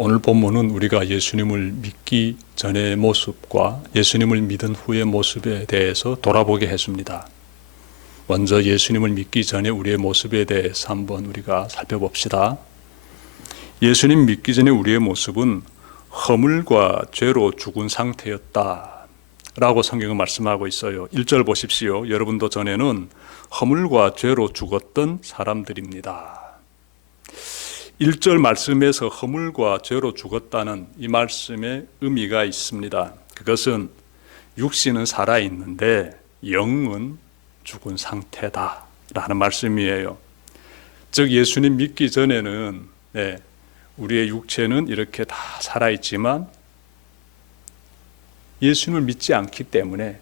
오늘 본문은 우리가 예수님을 믿기 전의 모습과 예수님을 믿은 후의 모습에 대해서 돌아보게 해줍니다. 먼저 예수님을 믿기 전에 우리의 모습에 대해서 한번 우리가 살펴봅시다. 예수님 믿기 전에 우리의 모습은 허물과 죄로 죽은 상태였다 라고 성경은 말씀하고 있어요. 1절 보십시오. 여러분도 전에는 허물과 죄로 죽었던 사람들입니다. 1절 말씀에서 허물과 죄로 죽었다는 이 말씀에 의미가 있습니다. 그것은 육신은 살아있는데 영은 죽은 상태다 라는 말씀이에요. 즉 예수님 믿기 전에는 우리의 육체는 이렇게 다 살아있지만 예수님을 믿지 않기 때문에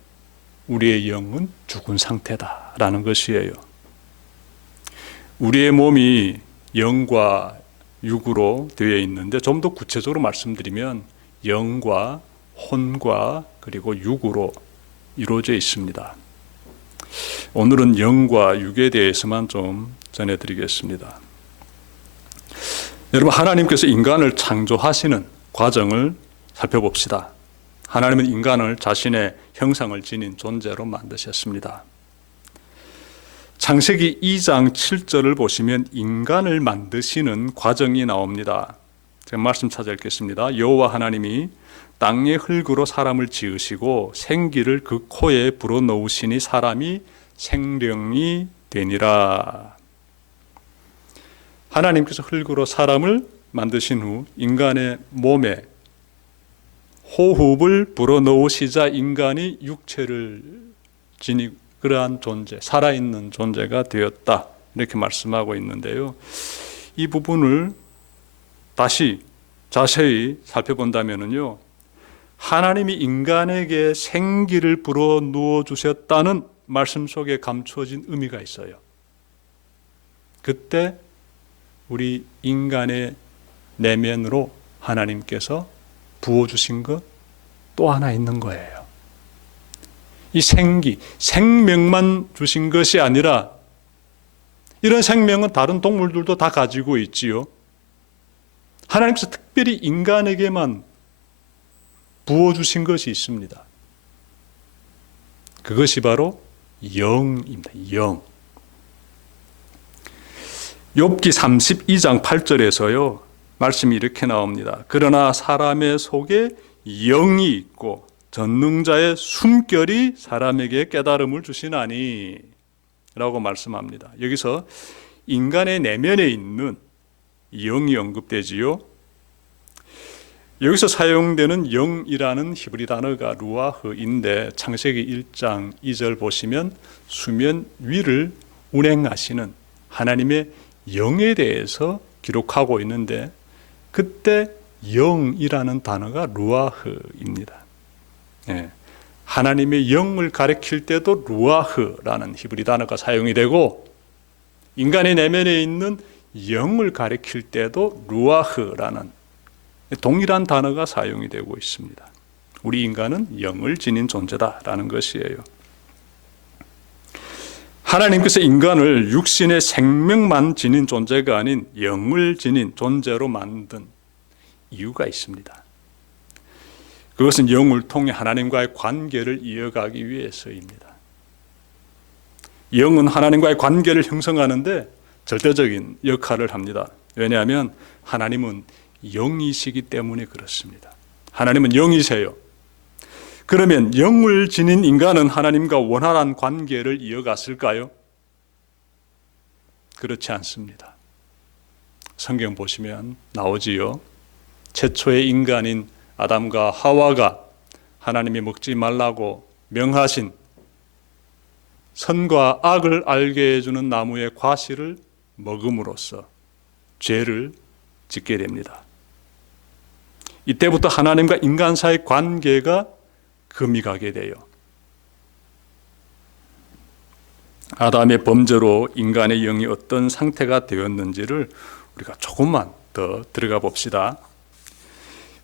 우리의 영은 죽은 상태다라는 것이에요. 우리의 몸이 영과 육으로 되어 있는데 좀 더 구체적으로 말씀드리면 영과 혼과 그리고 육으로 이루어져 있습니다. 오늘은 영과 육에 대해서만 좀 전해드리겠습니다. 여러분, 하나님께서 인간을 창조하시는 과정을 살펴봅시다. 하나님은 인간을 자신의 형상을 지닌 존재로 만드셨습니다. 창세기 2장 7절을 보시면 인간을 만드시는 과정이 나옵니다. 제가 말씀 찾아 읽겠습니다. 여호와 하나님이 땅의 흙으로 사람을 지으시고 생기를 그 코에 불어넣으시니 사람이 생령이 되니라. 하나님께서 흙으로 사람을 만드신 후 인간의 몸에 호흡을 불어넣으시자 인간이 육체를 지니고 그러한 존재, 살아있는 존재가 되었다 이렇게 말씀하고 있는데요. 이 부분을 다시 자세히 살펴본다면요, 하나님이 인간에게 생기를 불어넣어 주셨다는 말씀 속에 감추어진 의미가 있어요. 그때 우리 인간의 내면으로 하나님께서 부어주신 것 또 하나 있는 거예요. 이 생기, 생명만 주신 것이 아니라 이런 생명은 다른 동물들도 다 가지고 있지요. 하나님께서 특별히 인간에게만 부어주신 것이 있습니다. 그것이 바로 영입니다. 영. 욥기 32장 8절에서요 말씀이 이렇게 나옵니다. 그러나 사람의 속에 영이 있고 전능자의 숨결이 사람에게 깨달음을 주시나니 라고 말씀합니다. 여기서 인간의 내면에 있는 영이 언급되지요. 여기서 사용되는 영이라는 히브리 단어가 루아흐인데 창세기 1장 2절 보시면 수면 위를 운행하시는 하나님의 영에 대해서 기록하고 있는데 그때 영이라는 단어가 루아흐입니다. 하나님의 영을 가리킬 때도 루아흐라는 히브리 단어가 사용이 되고 인간의 내면에 있는 영을 가리킬 때도 루아흐라는 동일한 단어가 사용이 되고 있습니다. 우리 인간은 영을 지닌 존재다라는 것이에요. 하나님께서 인간을 육신의 생명만 지닌 존재가 아닌 영을 지닌 존재로 만든 이유가 있습니다. 그것은 영을 통해 하나님과의 관계를 이어가기 위해서입니다. 영은 하나님과의 관계를 형성하는데 절대적인 역할을 합니다. 왜냐하면 하나님은 영이시기 때문에 그렇습니다. 하나님은 영이세요. 그러면 영을 지닌 인간은 하나님과 원활한 관계를 이어갔을까요? 그렇지 않습니다. 성경 보시면 나오지요. 최초의 인간인 아담과 하와가 하나님이 먹지 말라고 명하신 선과 악을 알게 해주는 나무의 과실을 먹음으로써 죄를 짓게 됩니다. 이때부터 하나님과 인간 사이의 관계가 금이 가게 돼요. 아담의 범죄로 인간의 영이 어떤 상태가 되었는지를 우리가 조금만 더 들어가 봅시다.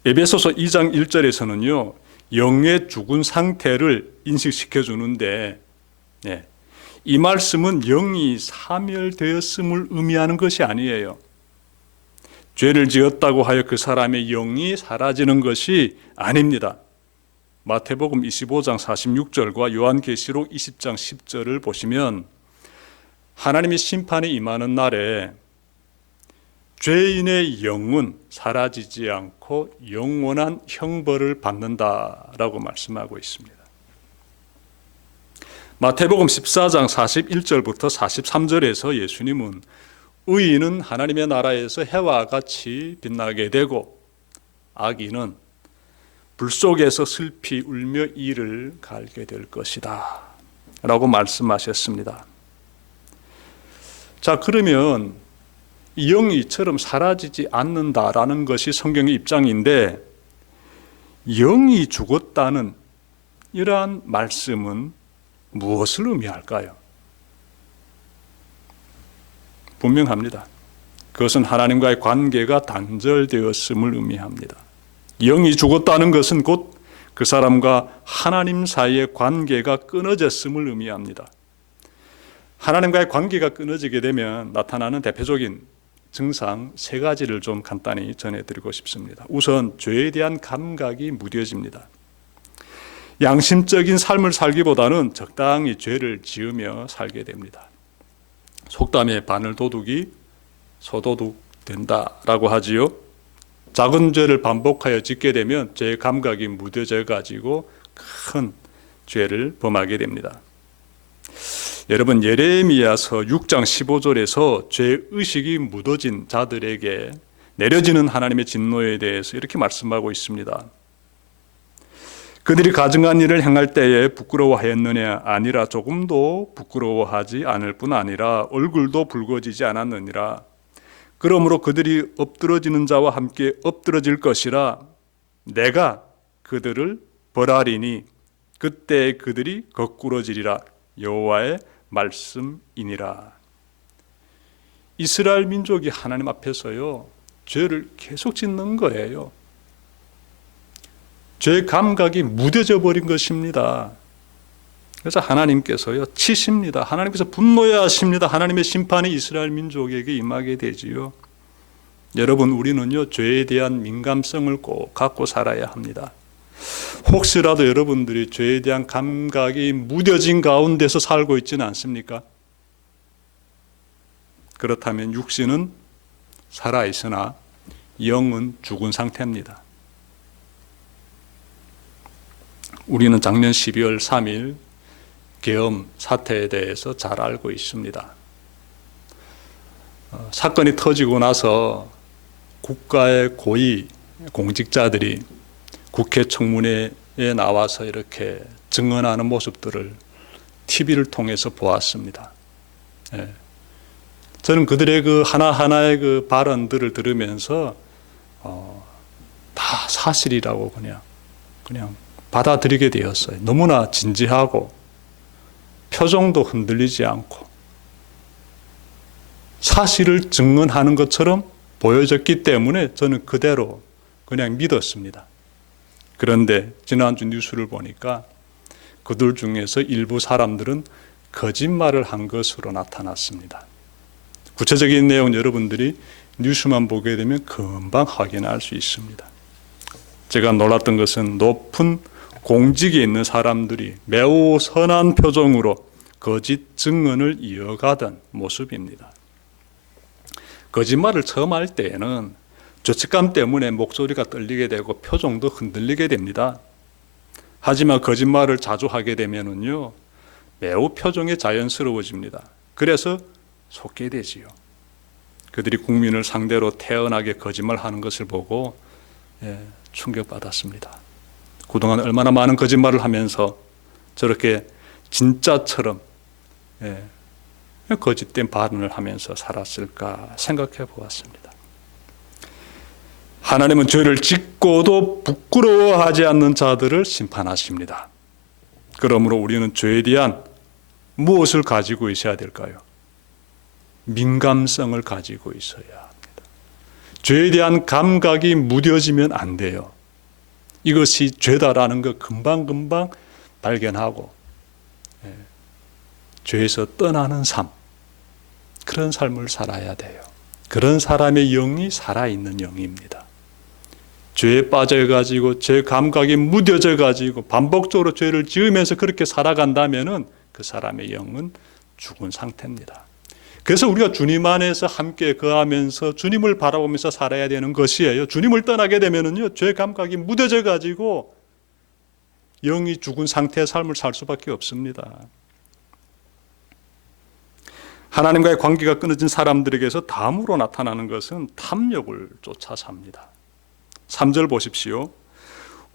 에베소서 2장 1절에서는요 영의 죽은 상태를 인식시켜 주는데 이 말씀은 영이 사멸되었음을 의미하는 것이 아니에요. 죄를 지었다고 하여 그 사람의 영이 사라지는 것이 아닙니다. 마태복음 25장 46절과 요한계시록 20장 10절을 보시면 하나님의 심판이 임하는 날에 죄인의 영은 사라지지 않고 영원한 형벌을 받는다라고 말씀하고 있습니다. 마태복음 14장 41절부터 43절에서 예수님은 의인은 하나님의 나라에서 해와 같이 빛나게 되고 악인은 불 속에서 슬피 울며 이를 갈게 될 것이다 라고 말씀하셨습니다. 자, 그러면 영이 이처럼 사라지지 않는다라는 것이 성경의 입장인데, 영이 죽었다는 이러한 말씀은 무엇을 의미할까요? 분명합니다. 그것은 하나님과의 관계가 단절되었음을 의미합니다. 영이 죽었다는 것은 곧 그 사람과 하나님 사이의 관계가 끊어졌음을 의미합니다. 하나님과의 관계가 끊어지게 되면 나타나는 대표적인 증상 세 가지를 좀 간단히 전해드리고 싶습니다. 우선 죄에 대한 감각이 무뎌집니다. 양심적인 삶을 살기보다는 적당히 죄를 지으며 살게 됩니다. 속담에 바늘 도둑이 소도둑 된다라고 하지요. 작은 죄를 반복하여 짓게 되면 죄의 감각이 무뎌져 가지고 큰 죄를 범하게 됩니다. 여러분, 예레미야서 6장 15절에서 죄의식이 묻어진 자들에게 내려지는 하나님의 진노에 대해서 이렇게 말씀하고 있습니다. 그들이 가증한 일을 행할 때에 부끄러워하였느냐? 아니라 조금도 부끄러워하지 않을 뿐 아니라 얼굴도 붉어지지 않았느니라. 그러므로 그들이 엎드러지는 자와 함께 엎드러질 것이라. 내가 그들을 벌하리니 그때 그들이 거꾸러지리라. 여호와의 말씀이니라. 이스라엘 민족이 하나님 앞에서요, 죄를 계속 짓는 거예요. 죄의 감각이 무뎌져 버린 것입니다. 그래서 하나님께서요 치십니다. 하나님께서 분노해야 하십니다. 하나님의 심판이 이스라엘 민족에게 임하게 되지요. 여러분, 우리는요 죄에 대한 민감성을 꼭 갖고 살아야 합니다. 혹시라도 여러분들이 죄에 대한 감각이 무뎌진 가운데서 살고 있지는 않습니까? 그렇다면 육신은 살아있으나 영은 죽은 상태입니다. 우리는 작년 12월 3일 계엄 사태에 대해서 잘 알고 있습니다. 사건이 터지고 나서 국가의 고위 공직자들이 국회 청문회에 나와서 이렇게 증언하는 모습들을 TV를 통해서 보았습니다. 저는 그들의 그 하나하나의 그 발언들을 들으면서 다 사실이라고 그냥 받아들이게 되었어요. 너무나 진지하고 표정도 흔들리지 않고 사실을 증언하는 것처럼 보여졌기 때문에 저는 그대로 그냥 믿었습니다. 그런데 지난주 뉴스를 보니까 그들 중에서 일부 사람들은 거짓말을 한 것으로 나타났습니다. 구체적인 내용은 여러분들이 뉴스만 보게 되면 금방 확인할 수 있습니다. 제가 놀랐던 것은 높은 공직에 있는 사람들이 매우 선한 표정으로 거짓 증언을 이어가던 모습입니다. 거짓말을 처음 할 때에는 죄책감 때문에 목소리가 떨리게 되고 표정도 흔들리게 됩니다. 하지만 거짓말을 자주 하게 되면은요, 매우 표정이 자연스러워집니다. 그래서 속게 되지요. 그들이 국민을 상대로 태연하게 거짓말하는 것을 보고 충격받았습니다. 그동안 얼마나 많은 거짓말을 하면서 저렇게 진짜처럼 거짓된 발언을 하면서 살았을까 생각해 보았습니다. 하나님은 죄를 짓고도 부끄러워하지 않는 자들을 심판하십니다. 그러므로 우리는 죄에 대한 무엇을 가지고 있어야 될까요? 민감성을 가지고 있어야 합니다. 죄에 대한 감각이 무뎌지면 안 돼요. 이것이 죄다라는 거 금방금방 발견하고 죄에서 떠나는 삶, 그런 삶을 살아야 돼요. 그런 사람의 영이 살아있는 영입니다. 죄에 빠져가지고 죄 감각이 무뎌져가지고 반복적으로 죄를 지으면서 그렇게 살아간다면은 그 사람의 영은 죽은 상태입니다. 그래서 우리가 주님 안에서 함께 거하면서 주님을 바라보면서 살아야 되는 것이에요. 주님을 떠나게 되면은요, 죄 감각이 무뎌져가지고 영이 죽은 상태의 삶을 살 수밖에 없습니다. 하나님과의 관계가 끊어진 사람들에게서 다음으로 나타나는 것은 탐욕을 쫓아 삽니다. 3절 보십시오.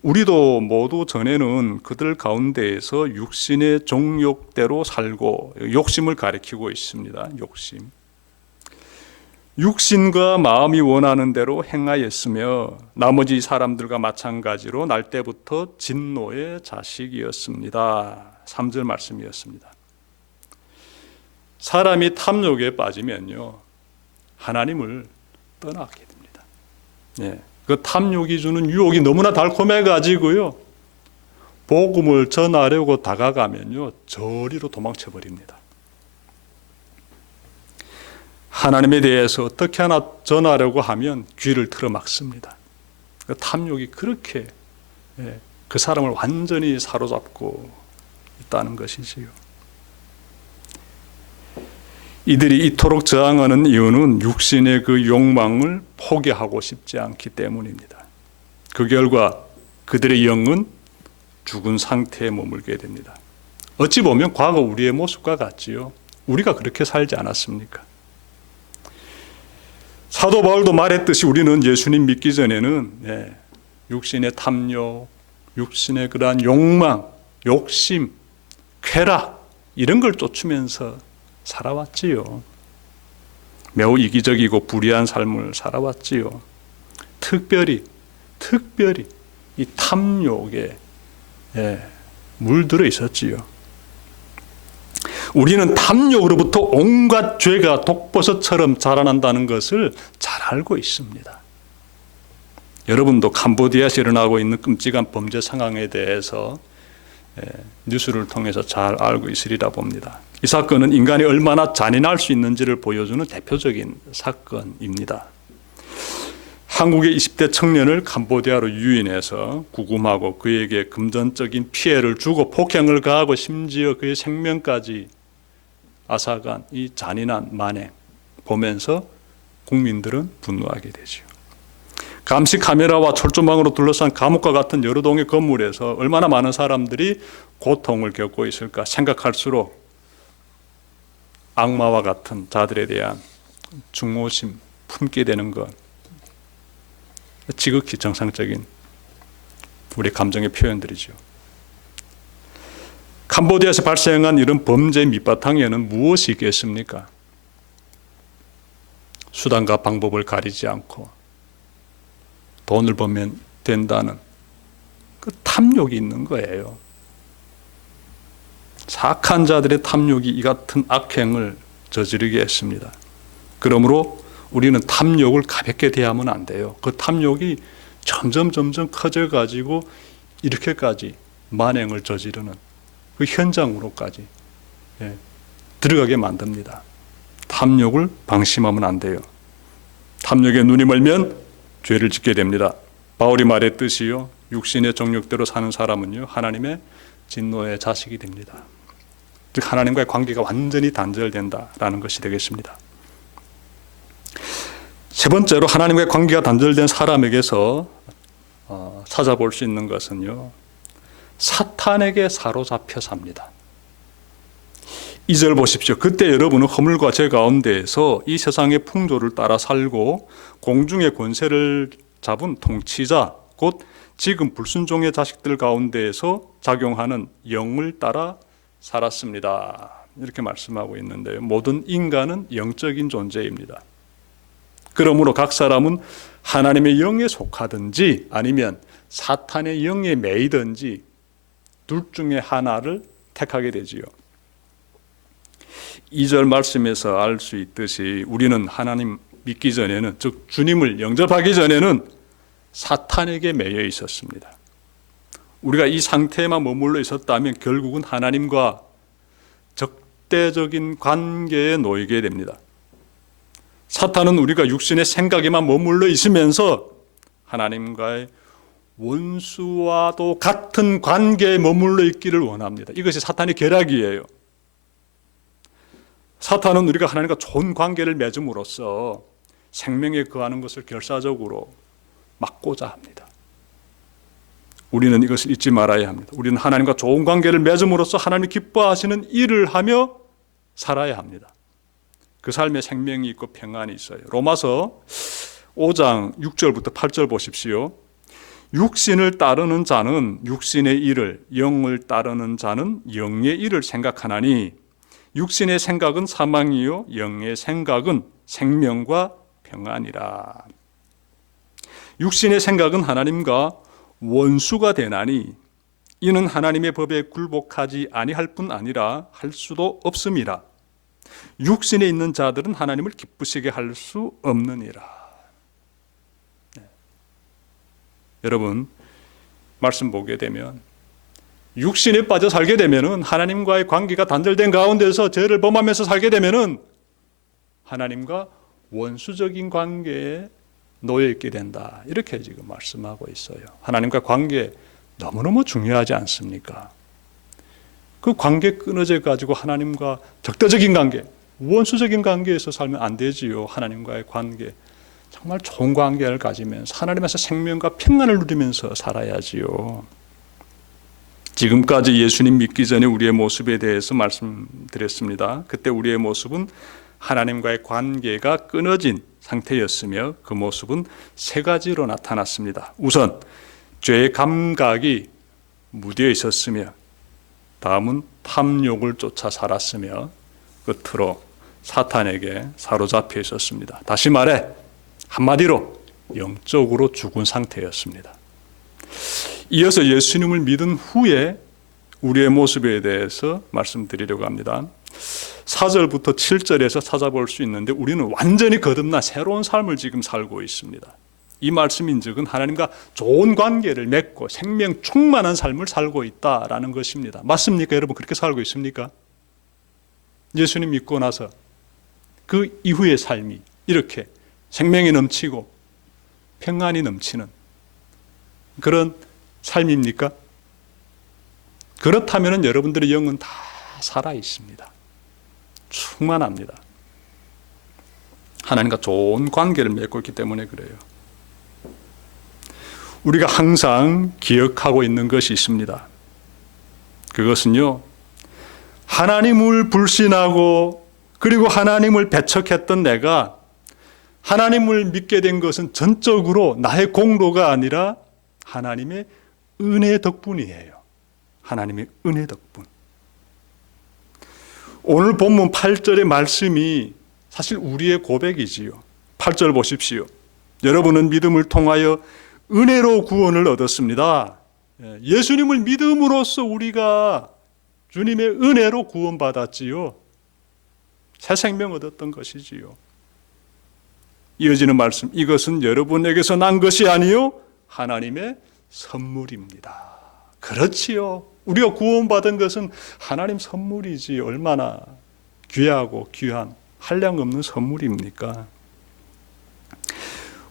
우리도 모두 전에는 그들 가운데에서 육신의 정욕대로 살고, 욕심을 가리키고 있습니다. 욕심. 육신과 마음이 원하는 대로 행하였으며 나머지 사람들과 마찬가지로 날 때부터 진노의 자식이었습니다. 3절 말씀이었습니다. 사람이 탐욕에 빠지면요, 하나님을 떠나게 됩니다. 예. 그 탐욕이 주는 유혹이 너무나 달콤해가지고요, 복음을 전하려고 다가가면요, 저리로 도망쳐 버립니다. 하나님에 대해서 어떻게 하나 전하려고 하면 귀를 틀어막습니다. 그 탐욕이 그렇게 그 사람을 완전히 사로잡고 있다는 것이지요. 이들이 이토록 저항하는 이유는 육신의 그 욕망을 포기하고 싶지 않기 때문입니다. 그 결과 그들의 영은 죽은 상태에 머물게 됩니다. 어찌 보면 과거 우리의 모습과 같지요. 우리가 그렇게 살지 않았습니까? 사도 바울도 말했듯이 우리는 예수님 믿기 전에는 육신의 탐욕, 육신의 그러한 욕망, 욕심, 쾌락 이런 걸 쫓으면서 살아왔지요. 매우 이기적이고 불의한 삶을 살아왔지요. 특별히 이 탐욕에 물들어 있었지요. 우리는 탐욕으로부터 온갖 죄가 독버섯처럼 자라난다는 것을 잘 알고 있습니다. 여러분도 캄보디아에서 일어나고 있는 끔찍한 범죄 상황에 대해서 뉴스를 통해서 잘 알고 있으리라 봅니다. 이 사건은 인간이 얼마나 잔인할 수 있는지를 보여주는 대표적인 사건입니다. 한국의 20대 청년을 캄보디아로 유인해서 구금하고 그에게 금전적인 피해를 주고 폭행을 가하고 심지어 그의 생명까지 앗아간 이 잔인한 만행 보면서 국민들은 분노하게 되죠. 감시 카메라와 철조망으로 둘러싼 감옥과 같은 여러 동의 건물에서 얼마나 많은 사람들이 고통을 겪고 있을까 생각할수록 악마와 같은 자들에 대한 중오심 품게 되는 것, 지극히 정상적인 우리 감정의 표현들이죠. 캄보디아에서 발생한 이런 범죄 밑바탕에는 무엇이 있겠습니까? 수단과 방법을 가리지 않고 돈을 벌면 된다는 그 탐욕이 있는 거예요. 사악한 자들의 탐욕이 이 같은 악행을 저지르게 했습니다. 그러므로 우리는 탐욕을 가볍게 대하면 안 돼요. 그 탐욕이 점점 커져가지고 이렇게까지 만행을 저지르는 그 현장으로까지 들어가게 만듭니다. 탐욕을 방심하면 안 돼요. 탐욕에 눈이 멀면 죄를 짓게 됩니다. 바울이 말했듯이요, 육신의 정욕대로 사는 사람은요, 하나님의 진노의 자식이 됩니다. 즉 하나님과의 관계가 완전히 단절된다라는 것이 되겠습니다. 세 번째로 하나님과의 관계가 단절된 사람에게서 찾아볼 수 있는 것은요, 사탄에게 사로잡혀 삽니다. 2절 보십시오. 그때 여러분은 허물과 죄 가운데에서 이 세상의 풍조를 따라 살고 공중의 권세를 잡은 통치자 곧 지금 불순종의 자식들 가운데에서 작용하는 영을 따라 살았습니다. 이렇게 말씀하고 있는데요. 모든 인간은 영적인 존재입니다. 그러므로 각 사람은 하나님의 영에 속하든지 아니면 사탄의 영에 매이든지 둘 중에 하나를 택하게 되지요. 2절 말씀에서 알 수 있듯이 우리는 하나님 믿기 전에는, 즉 주님을 영접하기 전에는 사탄에게 매여 있었습니다. 우리가 이 상태에만 머물러 있었다면 결국은 하나님과 적대적인 관계에 놓이게 됩니다. 사탄은 우리가 육신의 생각에만 머물러 있으면서 하나님과의 원수와도 같은 관계에 머물러 있기를 원합니다. 이것이 사탄의 결박이에요. 사탄은 우리가 하나님과 좋은 관계를 맺음으로써 생명에 거하는 것을 결사적으로 막고자 합니다. 우리는 이것을 잊지 말아야 합니다. 우리는 하나님과 좋은 관계를 맺음으로써 하나님이 기뻐하시는 일을 하며 살아야 합니다. 그 삶에 생명이 있고 평안이 있어요. 로마서 5장 6절부터 8절 보십시오. 육신을 따르는 자는 육신의 일을, 영을 따르는 자는 영의 일을 생각하나니 육신의 생각은 사망이요 영의 생각은 생명과 평안이라. 육신의 생각은 하나님과 원수가 되나니 이는 하나님의 법에 굴복하지 아니할 뿐 아니라 할 수도 없음이라. 육신에 있는 자들은 하나님을 기쁘시게 할 수 없느니라. 여러분, 말씀 보게 되면 육신에 빠져 살게 되면은 하나님과의 관계가 단절된 가운데서 죄를 범하면서 살게 되면은 하나님과 원수적인 관계에 놓여 있게 된다. 이렇게 지금 말씀하고 있어요. 하나님과 관계 너무너무 중요하지 않습니까? 그 관계 끊어져 가지고 하나님과 적대적인 관계, 원수적인 관계에서 살면 안 되지요. 하나님과의 관계, 정말 좋은 관계를 가지면서 하나님에서 생명과 평안을 누리면서 살아야지요. 지금까지 예수님 믿기 전에 우리의 모습에 대해서 말씀드렸습니다. 그때 우리의 모습은 하나님과의 관계가 끊어진 상태였으며 그 모습은 세 가지로 나타났습니다. 우선 죄의 감각이 무뎌 있었으며, 다음은 탐욕을 쫓아 살았으며, 끝으로 사탄에게 사로잡혀 있었습니다. 다시 말해 한마디로 영적으로 죽은 상태였습니다. 이어서 예수님을 믿은 후에 우리의 모습에 대해서 말씀드리려고 합니다. 4절부터 7절에서 찾아볼 수 있는데 우리는 완전히 거듭난 새로운 삶을 지금 살고 있습니다. 이 말씀인즉은 하나님과 좋은 관계를 맺고 생명 충만한 삶을 살고 있다라는 것입니다. 맞습니까? 여러분, 그렇게 살고 있습니까? 예수님 믿고 나서 그 이후의 삶이 이렇게 생명이 넘치고 평안이 넘치는 그런 삶입니까? 그렇다면 여러분들의 영은 다 살아 있습니다. 충만합니다. 하나님과 좋은 관계를 맺고 있기 때문에 그래요. 우리가 항상 기억하고 있는 것이 있습니다. 그것은요, 하나님을 불신하고 그리고 하나님을 배척했던 내가 하나님을 믿게 된 것은 전적으로 나의 공로가 아니라 하나님의 은혜 덕분이에요. 하나님의 은혜 덕분. 오늘 본문 8절의 말씀이 사실 우리의 고백이지요. 8절 보십시오. 여러분은 믿음을 통하여 은혜로 구원을 얻었습니다. 예수님을 믿음으로써 우리가 주님의 은혜로 구원받았지요. 새 생명 얻었던 것이지요. 이어지는 말씀, 이것은 여러분에게서 난 것이 아니요 하나님의 선물입니다. 그렇지요. 우리가 구원받은 것은 하나님 선물이지 얼마나 귀하고 귀한 한량없는 선물입니까?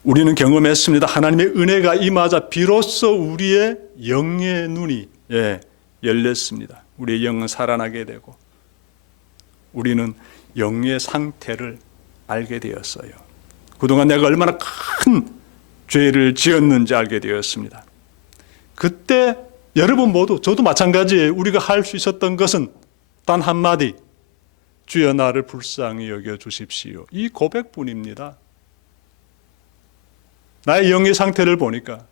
우리는 경험했습니다. 하나님의 은혜가 임하자 비로소 우리의 영의 눈이 열렸습니다. 우리의 영은 살아나게 되고 우리는 영의 상태를 알게 되었어요. 그동안 내가 얼마나 큰 죄를 지었는지 알게 되었습니다. 그때 여러분 모두, 저도 마찬가지예요. 우리가 할 수 있었던 것은 단 한마디, 주여 나를 불쌍히 여겨주십시오. 이 고백뿐입니다. 나의 영의 상태를 보니까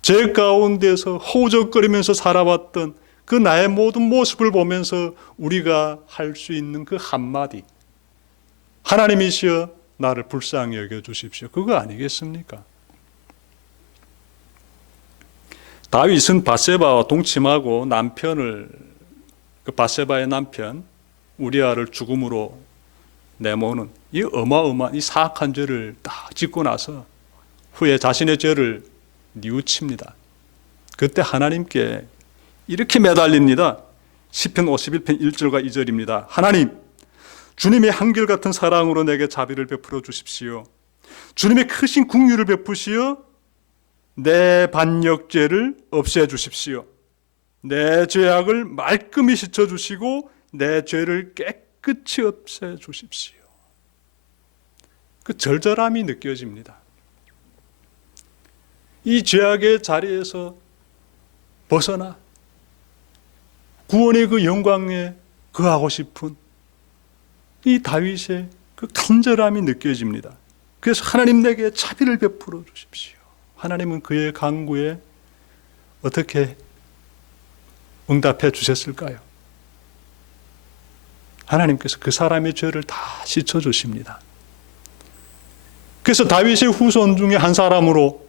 죄 가운데서 허우적거리면서 살아왔던 그 나의 모든 모습을 보면서 우리가 할 수 있는 그 한마디, 하나님이시여 나를 불쌍히 여겨주십시오. 그거 아니겠습니까? 다윗은 밧세바와 동침하고 남편을, 그 밧세바의 남편 우리아를 죽음으로 내모는 이 어마어마한 이 사악한 죄를 딱 짓고 나서 후에 자신의 죄를 뉘우칩니다. 그때 하나님께 이렇게 매달립니다. 시편 51편 1절과 2절입니다. 하나님, 주님의 한결같은 사랑으로 내게 자비를 베풀어 주십시오. 주님의 크신 긍휼을 베푸시어 내 반역죄를 없애 주십시오. 내 죄악을 말끔히 씻어 주시고 내 죄를 깨끗이 없애 주십시오. 그 절절함이 느껴집니다. 이 죄악의 자리에서 벗어나 구원의 그 영광에 거하고 싶은 이 다윗의 그 간절함이 느껴집니다. 그래서 하나님 내게 자비를 베풀어 주십시오. 하나님은 그의 간구에 어떻게 응답해 주셨을까요? 하나님께서 그 사람의 죄를 다 씻어 주십니다. 그래서 다윗의 후손 중에 한 사람으로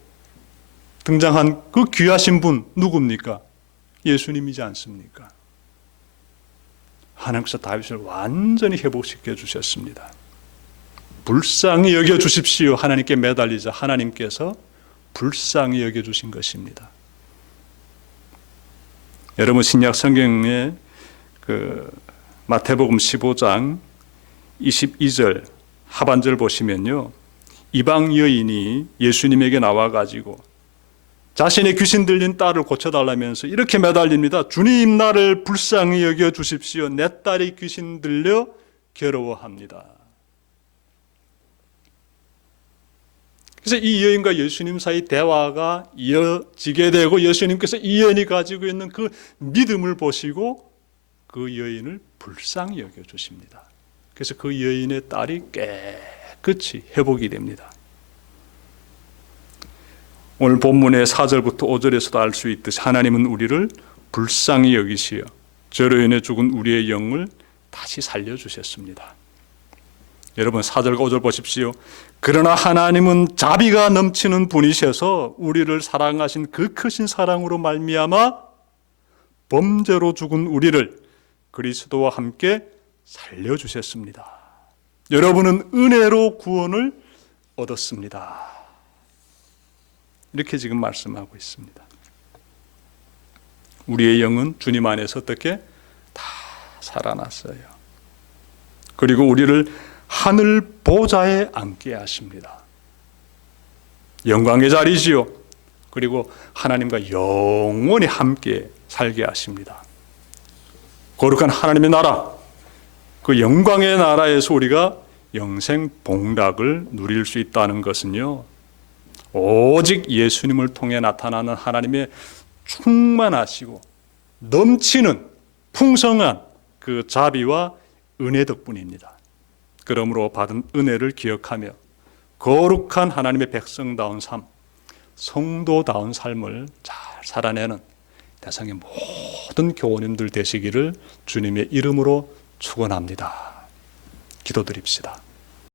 등장한 그 귀하신 분 누굽니까? 예수님이지 않습니까? 하나님께서 다윗을 완전히 회복시켜 주셨습니다. 불쌍히 여겨주십시오. 하나님께 매달리자 하나님께서 불쌍히 여겨주신 것입니다. 여러분 신약 성경에 그 마태복음 15장 22절 하반절 보시면요, 이방 여인이 예수님에게 나와가지고 자신의 귀신 들린 딸을 고쳐달라면서 이렇게 매달립니다. 주님, 나를 불쌍히 여겨주십시오. 내 딸이 귀신 들려 괴로워합니다. 그래서 이 여인과 예수님 사이 대화가 이어지게 되고 예수님께서 이 여인이 가지고 있는 그 믿음을 보시고 그 여인을 불쌍히 여겨주십니다. 그래서 그 여인의 딸이 깨끗이 회복이 됩니다. 오늘 본문의 4절부터 5절에서도 알 수 있듯이 하나님은 우리를 불쌍히 여기시어 죄로 인해 죽은 우리의 영을 다시 살려주셨습니다. 여러분 4절과 5절 보십시오. 그러나 하나님은 자비가 넘치는 분이셔서 우리를 사랑하신 그 크신 사랑으로 말미암아 범죄로 죽은 우리를 그리스도와 함께 살려주셨습니다. 여러분은 은혜로 구원을 얻었습니다. 이렇게 지금 말씀하고 있습니다. 우리의 영은 주님 안에서 어떻게 다 살아났어요. 그리고 우리를 하늘 보좌에 앉게 하십니다. 영광의 자리지요. 그리고 하나님과 영원히 함께 살게 하십니다. 거룩한 하나님의 나라, 그 영광의 나라에서 우리가 영생 복락을 누릴 수 있다는 것은요, 오직 예수님을 통해 나타나는 하나님의 충만하시고 넘치는 풍성한 그 자비와 은혜 덕분입니다. 그러므로 받은 은혜를 기억하며 거룩한 하나님의 백성다운 삶, 성도다운 삶을 잘 살아내는 대상의 모든 교우님들 되시기를 주님의 이름으로 축원합니다. 기도드립시다.